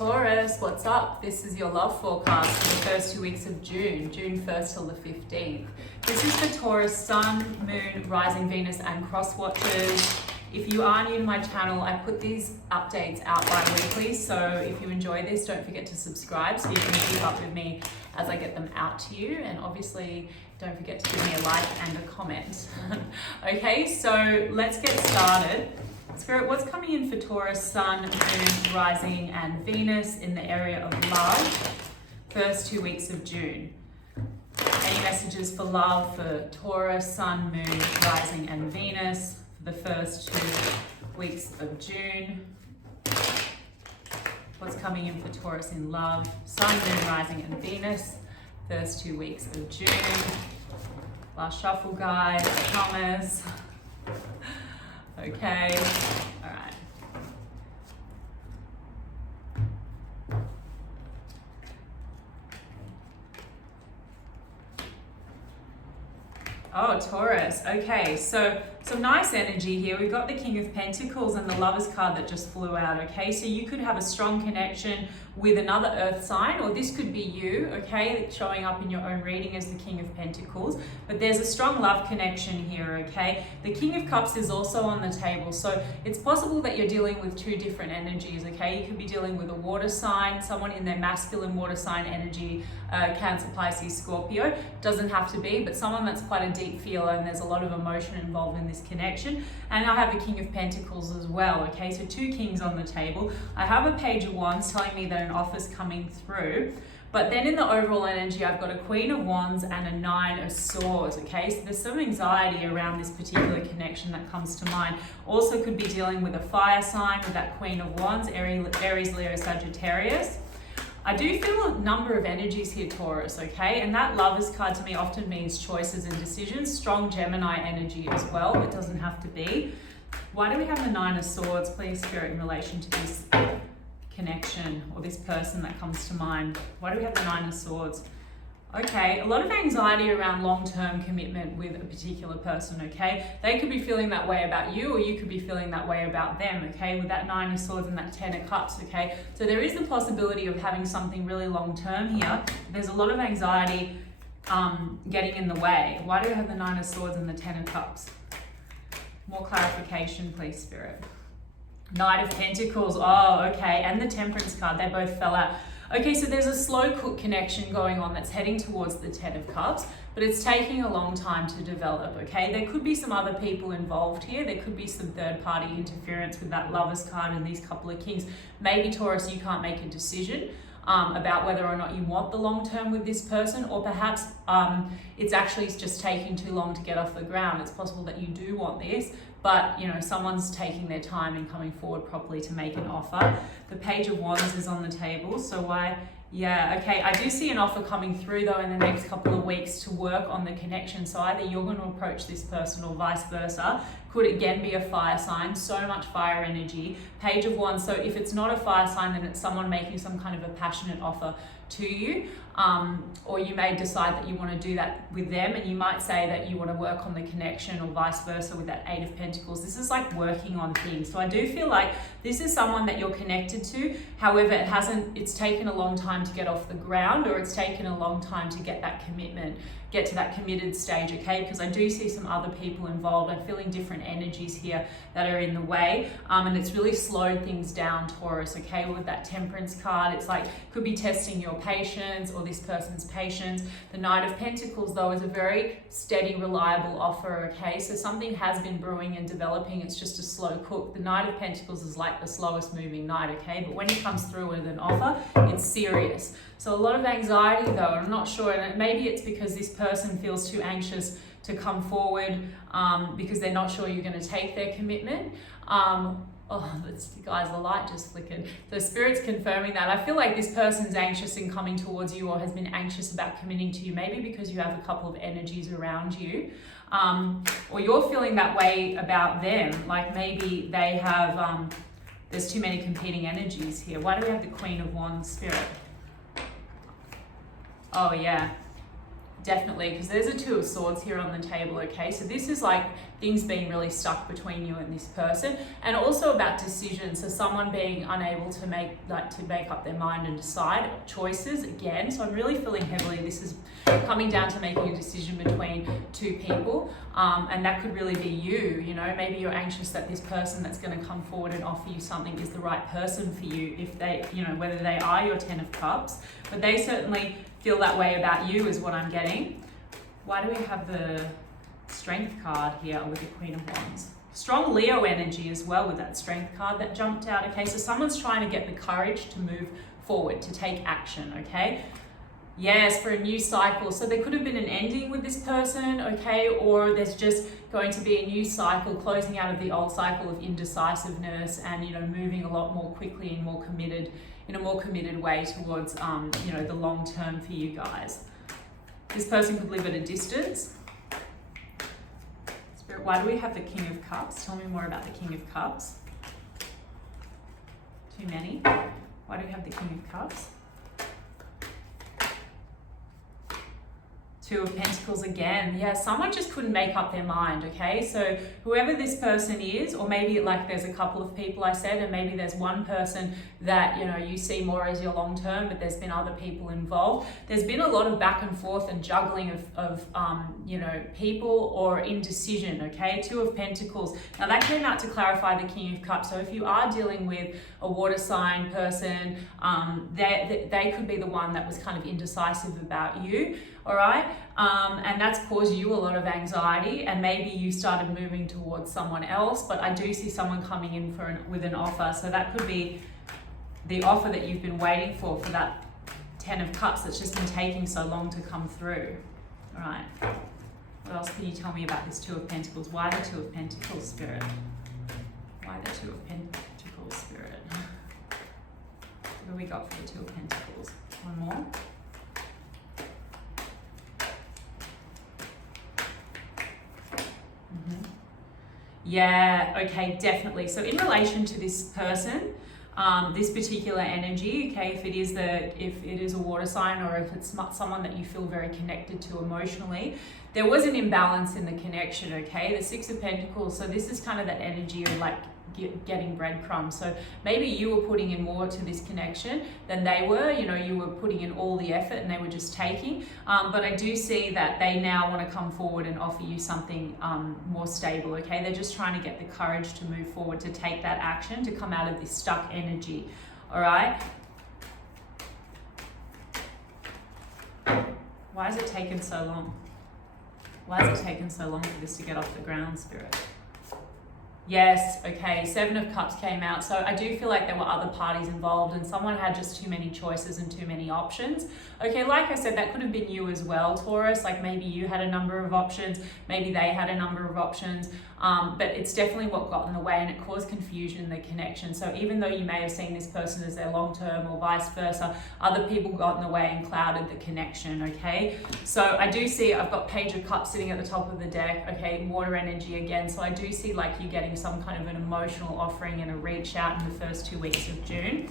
Taurus, what's up? This is your love forecast for the first 2 weeks of June, June 1st till the 15th. This is for Taurus Sun, Moon, Rising Venus and cross watchers. If you are new to my channel, I put these updates out bi-weekly, so if you enjoy this, don't forget to subscribe so you can keep up with me as I get them out to you, and obviously don't forget to give me a like and a comment. Okay, so let's get started. Spirit, what's coming in for Taurus, Sun, Moon, Rising and Venus in the area of love, first 2 weeks of June? Any messages for love for Taurus, Sun, Moon, Rising and Venus for the first 2 weeks of June? What's coming in for Taurus in love, Sun, Moon, Rising and Venus, first 2 weeks of June? Last shuffle, guys, I promise. Okay, all right. Oh, Taurus. Okay, so some nice energy here. We've got the King of Pentacles and the Lovers card that just flew out, okay? So you could have a strong connection with another earth sign, or this could be you, okay, showing up in your own reading as the King of Pentacles. But there's a strong love connection here, okay? The King of Cups is also on the table, so it's possible that you're dealing with two different energies, okay? You could be dealing with a water sign, someone in their masculine water sign energy, Cancer, Pisces, Scorpio. Doesn't have to be, but someone that's quite a deep feeler and there's a lot of emotion involved in this connection. And I have a King of Pentacles as well, okay? So two kings on the table. I have a Page of Wands telling me that an offer's coming through. But then in the overall energy, I've got a Queen of Wands and a Nine of Swords, okay? So there's some anxiety around this particular connection that comes to mind. Also could be dealing with a fire sign with that Queen of Wands, Aries, Leo, Sagittarius. I do feel a number of energies here, Taurus, okay? And that Lovers card to me often means choices and decisions. Strong Gemini energy as well. It doesn't have to be. Why do we have the Nine of Swords, please, Spirit, in relation to this connection or this person that comes to mind? Why do we have the Nine of Swords? Okay, a lot of anxiety around long-term commitment with a particular person, okay? They could be feeling that way about you, or you could be feeling that way about them, okay? With that Nine of Swords and that Ten of Cups, okay? So there is the possibility of having something really long-term here. There's a lot of anxiety getting in the way. Why do we have the Nine of Swords and the Ten of Cups? More clarification, please, Spirit. Knight of Pentacles, oh, okay, and the Temperance card, they both fell out. Okay, so there's a slow cook connection going on that's heading towards the Ten of Cups, but it's taking a long time to develop, okay? There could be some other people involved here. There could be some third-party interference with that Lovers card and these couple of kings. Maybe, Taurus, you can't make a decision about whether or not you want the long term with this person, or perhaps it's actually just taking too long to get off the ground. It's possible that you do want this, but you know, someone's taking their time and coming forward properly to make an offer. The Page of Wands is on the table, so why? Yeah, okay, I do see an offer coming through though in the next couple of weeks to work on the connection. So either you're going to approach this person or vice versa. Could again be a fire sign, so much fire energy. Page of Wands, so if it's not a fire sign, then it's someone making some kind of a passionate offer to you, or you may decide that you want to do that with them, and you might say that you want to work on the connection or vice versa with that Eight of Pentacles. This is like working on things. So I do feel like this is someone that you're connected to. However, it's taken a long time to get off the ground, or it's taken a long time to get that commitment, get to that committed stage, okay? Because I do see some other people involved. I'm feeling different energies here that are in the way, and it's really slowed things down, Taurus, okay? With that Temperance card, it's like, could be testing your patience or this person's patience. The Knight of Pentacles, though, is a very steady, reliable offer, okay? So something has been brewing and developing. It's just a slow cook. The Knight of Pentacles is like the slowest moving knight, okay? But when he comes through with an offer, it's serious. So a lot of anxiety, though, and I'm not sure, and maybe it's because this person feels too anxious to come forward because they're not sure you're going to take their commitment. Guys, the light just flickered. So Spirit's confirming that. I feel like this person's anxious in coming towards you, or has been anxious about committing to you, maybe because you have a couple of energies around you, or you're feeling that way about them. Like maybe they have, there's too many competing energies here. Why do we have the Queen of Wands, Spirit? Oh yeah, definitely, because there's a Two of Swords here on the table, okay? So this is like things being really stuck between you and this person, and also about decisions. So someone being unable to make up their mind and decide choices again. So I'm really feeling heavily this is coming down to making a decision between two people, and that could really be you. You know, maybe you're anxious that this person that's going to come forward and offer you something is the right person for you, if they, you know, whether they are your 10 of Cups, but they certainly feel that way about you is what I'm getting. Why do we have the Strength card here with the Queen of Wands? Strong Leo energy as well with that Strength card that jumped out. Okay, so someone's trying to get the courage to move forward, to take action, okay? Yes, for a new cycle. So there could have been an ending with this person, okay, or there's just going to be a new cycle, closing out of the old cycle of indecisiveness and, you know, moving a lot more quickly and more committed, in a more committed way towards, you know, the long term for you guys. This person could live at a distance. Spirit, why do we have the King of Cups? Tell me more about the King of Cups. Too many. Why do we have the King of Cups? Two of Pentacles again. Yeah, someone just couldn't make up their mind, okay? So whoever this person is, or maybe like there's a couple of people I said, and maybe there's one person that, you know, you see more as your long term, but there's been other people involved. There's been a lot of back and forth and juggling of you know, people or indecision, okay? Two of Pentacles. Now that came out to clarify the King of Cups. So if you are dealing with a water sign person, they could be the one that was kind of indecisive about you. All right, and that's caused you a lot of anxiety, and maybe you started moving towards someone else, but I do see someone coming in with an offer. So that could be the offer that you've been waiting for that 10 of Cups that's just been taking so long to come through. All right, what else can you tell me about this Two of Pentacles? Why the Two of Pentacles, Spirit? Why the Two of Pentacles, Spirit? What have we got for the Two of Pentacles? One more. Yeah, okay, definitely. So in relation to this person, this particular energy, okay, if it is a water sign, or if it's someone that you feel very connected to emotionally, there was an imbalance in the connection, okay? The Six of Pentacles, so this is kind of that energy of like getting breadcrumbs. So maybe you were putting in more to this connection than they were, you know, you were putting in all the effort and they were just taking. But I do see that they now want to come forward and offer you something more stable, okay? They're just trying to get the courage to move forward, to take that action, to come out of this stuck energy, all right? Why has it taken so long? Why has it taken so long for this to get off the ground, Spirit? Yes, okay, Seven of Cups came out. So I do feel like there were other parties involved and someone had just too many choices and too many options. Okay, like I said, that could have been you as well, Taurus. Like maybe you had a number of options, maybe they had a number of options, but it's definitely what got in the way and it caused confusion in the connection. So even though you may have seen this person as their long term or vice versa, other people got in the way and clouded the connection, okay? So I do see, I've got Page of Cups sitting at the top of the deck, okay, water energy again. So I do see like you getting some kind of an emotional offering and a reach out in the first 2 weeks of June.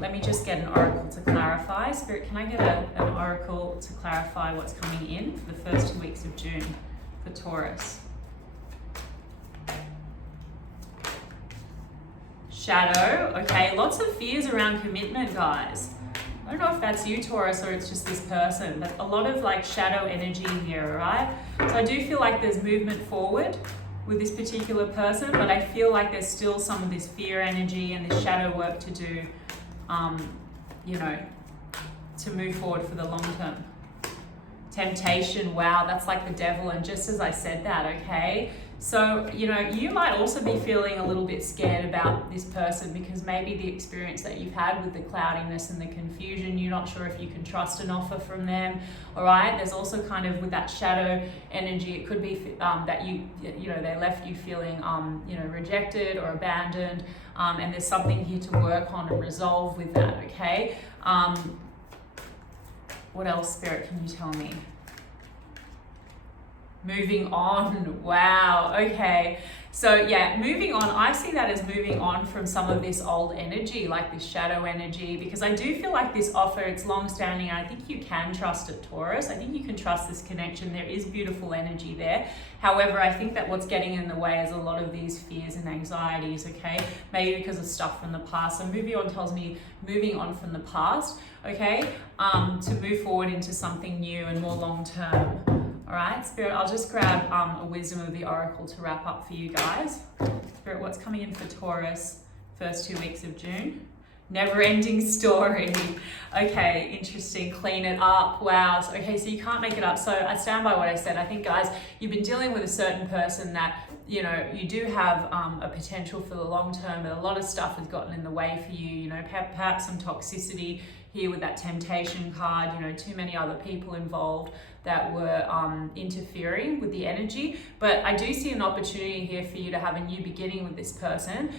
Let me just get an oracle to clarify. Spirit, can I get an oracle to clarify what's coming in for the first 2 weeks of June for Taurus? Shadow, okay, lots of fears around commitment, guys. I don't know if that's you, Taurus, or it's just this person, but a lot of like shadow energy here, all right? So I do feel like there's movement forward with this particular person, but I feel like there's still some of this fear energy and this shadow work to do, you know, to move forward for the long term. Temptation, wow, that's like the devil. And just as I said that, okay? So, you know, you might also be feeling a little bit scared about this person because maybe the experience that you've had with the cloudiness and the confusion, you're not sure if you can trust an offer from them, all right? There's also kind of with that shadow energy, it could be that you know, they left you feeling, you know, rejected or abandoned, and there's something here to work on and resolve with that, okay? What else, Spirit, can you tell me? Moving on, wow, okay. So yeah, moving on, I see that as moving on from some of this old energy, like this shadow energy, because I do feel like this offer, it's long-standing, and I think you can trust it, Taurus. I think you can trust this connection. There is beautiful energy there. However, I think that what's getting in the way is a lot of these fears and anxieties, okay? Maybe because of stuff from the past. So moving on tells me moving on from the past, okay? To move forward into something new and more long-term. All right, Spirit, I'll just grab a wisdom of the oracle to wrap up for you guys. Spirit, what's coming in for Taurus first 2 weeks of June? Never-ending story. Okay, interesting. Clean it up. Wow. Okay, so you can't make it up. So I stand by what I said. I think, guys, you've been dealing with a certain person that, you know, you do have a potential for the long term, but a lot of stuff has gotten in the way for you. You know, perhaps some toxicity here with that temptation card, you know, too many other people involved that were interfering with the energy. But I do see an opportunity here for you to have a new beginning with this person,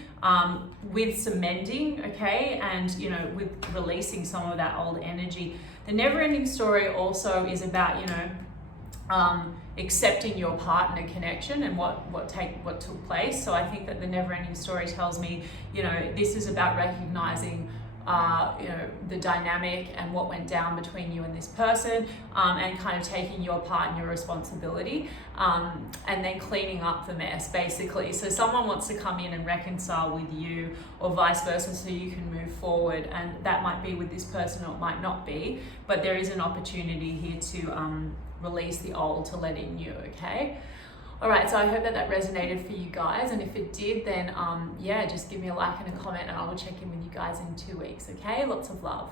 with some mending, okay, and, you know, with releasing some of that old energy. The never-ending story also is about, you know, accepting your partner connection and what took place. So I think that the never-ending story tells me, you know, this is about recognizing you know, the dynamic and what went down between you and this person, and kind of taking your part and your responsibility, and then cleaning up the mess, basically. So someone wants to come in and reconcile with you, or vice versa, so you can move forward, and that might be with this person or it might not be, but there is an opportunity here to release the old to let in new, okay? All right, so I hope that resonated for you guys, and if it did, then yeah, just give me a like and a comment, and I will check in with you guys in 2 weeks, okay? Lots of love.